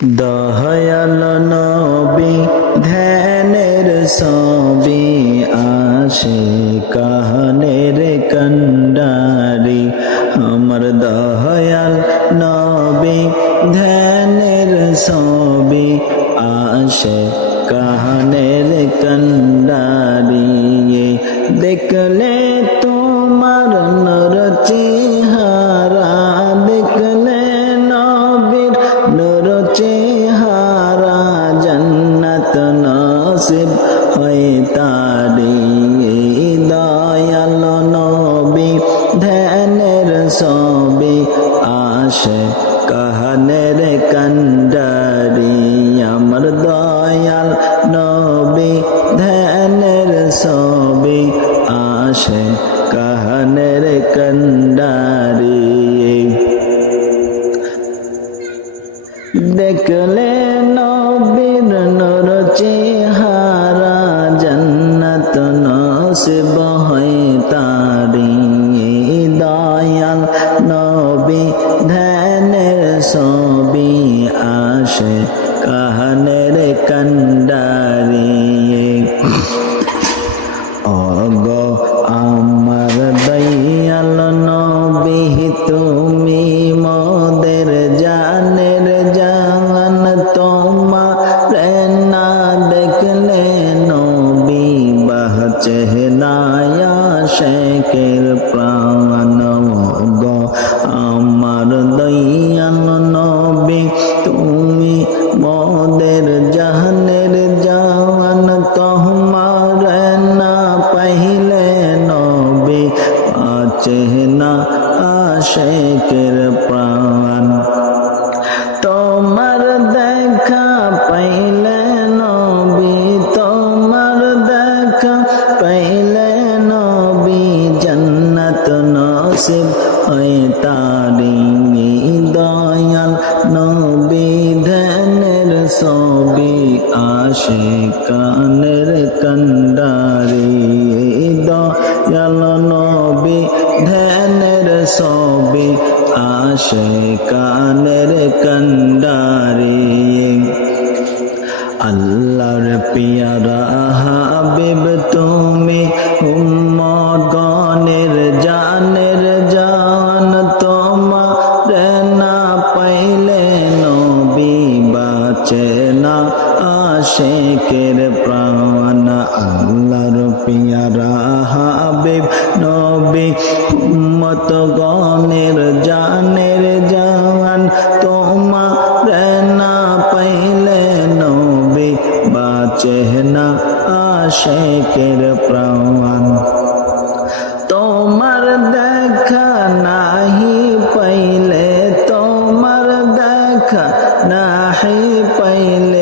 দয়াল নবী ধ্যানের ছবি আসে কাহানের কন্ডারি আমার দয়াল নবী ধ্যানের ছবি আসে কাহানের কন্ডারি দেখলে তোমার নর চেহারা দেখলে নবীর নূর চেহারা জান্নাত নসিব হয় তারি দয়াল নবী ধ্যানের ছবি আসে কাহানের কন্ডারি আমার দয়াল নবী ধ্যানের ছবি আসে কাহানের কন্ডারি দেখলে নবীর নূর চেহারা জান্নাত নসিব হয় তারি দয়াল নবী ধ্যানের ছবি আসে কাহানের কন্ডারি ওগো আমার দয়াল নবী তুমি মোদের জানের জান তোমার না দেখলে নবী বাঁচে না আশিকের প্রাণ ওগো আমার দয়াল নবী তুমি মোদের জানের জান তোমার না পাইলে নবী বাঁচে না আশিকের প্রাণ তোমার দেখা পাইলে নবী তোমার দেখা পাইলে নবী জান্নাত নসিব হয় তারি দয়াল নবী ধ্যানের ছবি আসে কানের কন্ডারি দয়াল নবী ধ্যানের ছবি আসে কানের কন্ডারি আল্লাহর পিয়ারা হাবিব তুমি উম্মত গণের জানের জান তোমার না পাইলে নবী বাঁচে না আশিকের প্রাণ আল্লাহর পিয়ারা হাবিব নবী উম্মত গণের জানের জান তোমার না পাইলে নবী বাঁচে না আশিকের প্রাণ তোমার দেখা নাহি পাইলে তোমার দেখা নাহি পাইলে